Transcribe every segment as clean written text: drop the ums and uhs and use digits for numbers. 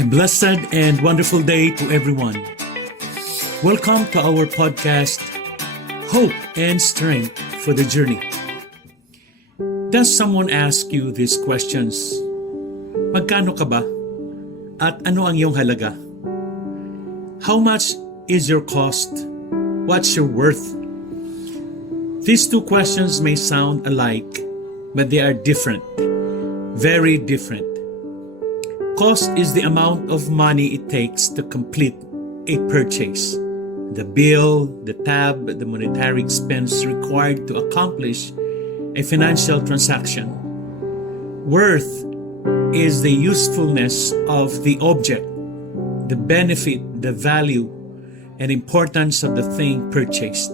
A blessed and wonderful day to everyone. Welcome to our podcast, Hope and Strength for the Journey. Does someone ask you these questions? Magkano ka ba? At ano ang iyong halaga? How much is your cost? What's your worth? These two questions may sound alike, but they are different. Very different. Cost is the amount of money it takes to complete a purchase. The bill, the tab, the monetary expense required to accomplish a financial transaction. Worth is the usefulness of the object, the benefit, the value, and importance of the thing purchased.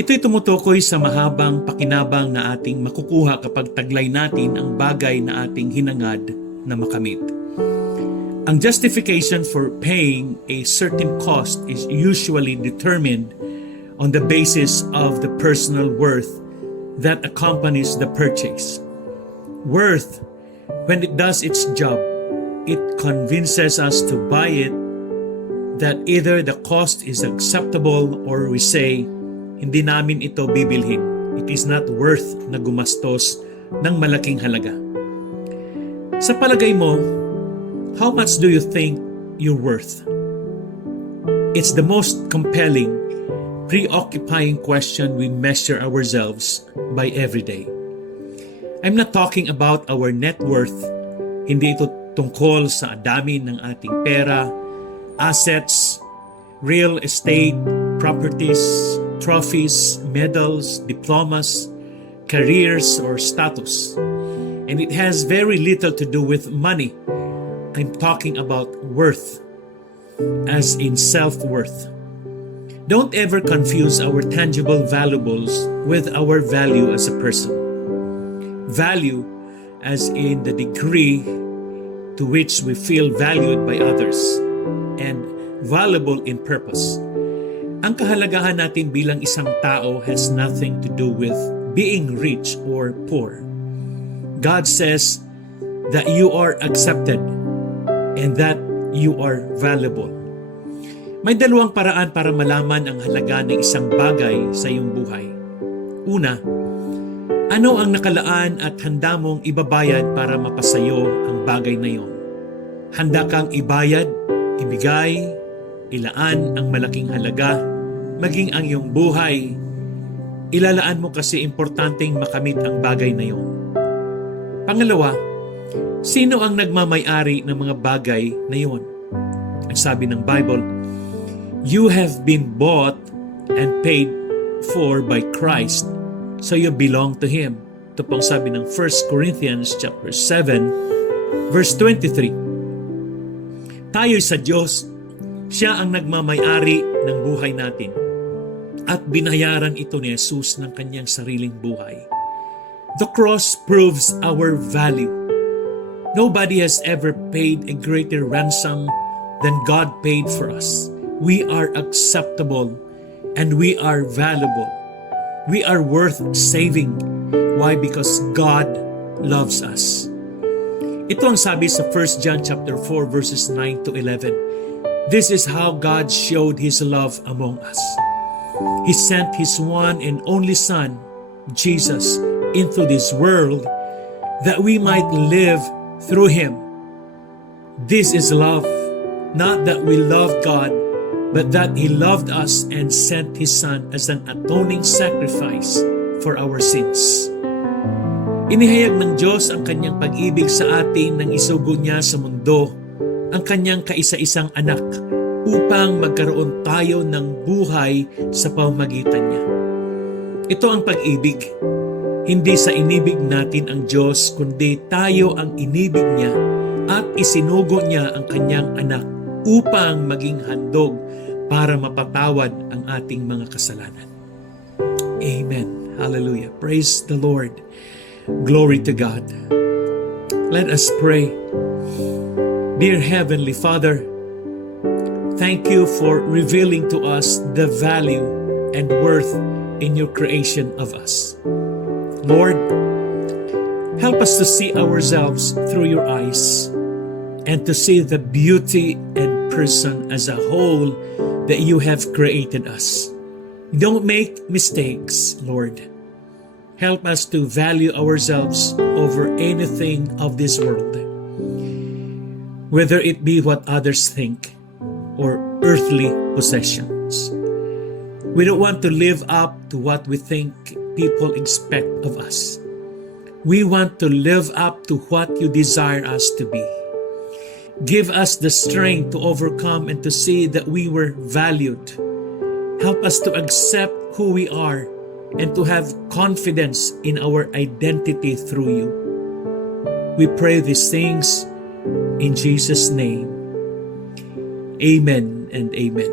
Ito'y tumutukoy sa mahabang pakinabang na ating makukuha kapag taglay natin ang bagay na ating hinangad na makamit. Ang justification for paying a certain cost is usually determined on the basis of the personal worth that accompanies the purchase. Worth, when it does its job, it convinces us to buy it that either the cost is acceptable or we say, hindi namin ito bibilhin. It is not worth na gumastos ng malaking halaga. Sa palagay mo, how much do you think you're worth? It's the most compelling, preoccupying question we measure ourselves by every day. I'm not talking about our net worth. Hindi ito tungkol sa dami ng ating pera, assets, real estate, properties, trophies, medals, diplomas, careers, or status. And it has very little to do with money. I'm talking about worth, as in self-worth. Don't ever confuse our tangible valuables with our value as a person. Value, as in the degree to which we feel valued by others, and valuable in purpose. Ang kahalagahan natin bilang isang tao has nothing to do with being rich or poor. God says that you are accepted and that you are valuable. May dalawang paraan para malaman ang halaga ng isang bagay sa iyong buhay. Una, ano ang nakalaan at handa mong ibabayad para mapasayo ang bagay na iyon? Handa kang ibayad, ibigay, ilaan ang malaking halaga, maging ang iyong buhay, ilalaan mo kasi importanteng makamit ang bagay na iyon. Pangalawa, sino ang nagmamay-ari ng mga bagay na iyon? Ang sabi ng Bible, you have been bought and paid for by Christ, so you belong to Him. Ito pong sabi ng 1 Corinthians chapter 7, verse 23. Tayo sa Diyos, Siya ang nagmamay-ari ng buhay natin at binayaran ito ni Jesus ng kanyang sariling buhay. The cross proves our value. Nobody has ever paid a greater ransom than God paid for us. We are acceptable and we are valuable. We are worth saving. Why? Because God loves us. Ito ang sabi sa 1 John chapter 4 verses 9 to 11. This is how God showed His love among us. He sent His one and only Son, Jesus, into this world that we might live through Him. This is love, not that we loved God, but that He loved us and sent His Son as an atoning sacrifice for our sins. Inihayag ng Diyos ang kanyang pag-ibig sa atin nang isugo niya sa mundo ang kanyang kaisa-isang anak upang magkaroon tayo ng buhay sa pamamagitan niya. Ito ang pag-ibig. Hindi sa inibig natin ang Diyos, kundi tayo ang inibig niya at isinugo niya ang kanyang anak upang maging handog para mapatawad ang ating mga kasalanan. Amen. Hallelujah. Praise the Lord. Glory to God. Let us pray. Dear Heavenly Father, thank you for revealing to us the value and worth in your creation of us. Lord, help us to see ourselves through your eyes and to see the beauty and person as a whole that you have created us. Don't make mistakes, Lord. Help us to value ourselves over anything of this world, whether it be what others think or earthly possessions. We don't want to live up to what we think people expect of us. We want to live up to what you desire us to be. Give us the strength to overcome and to see that we were valued. Help us to accept who we are and to have confidence in our identity through you. We pray these things in Jesus' name. Amen and amen.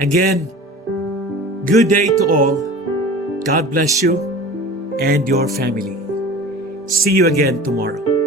Again, good day to all. God bless you and your family. See you again tomorrow.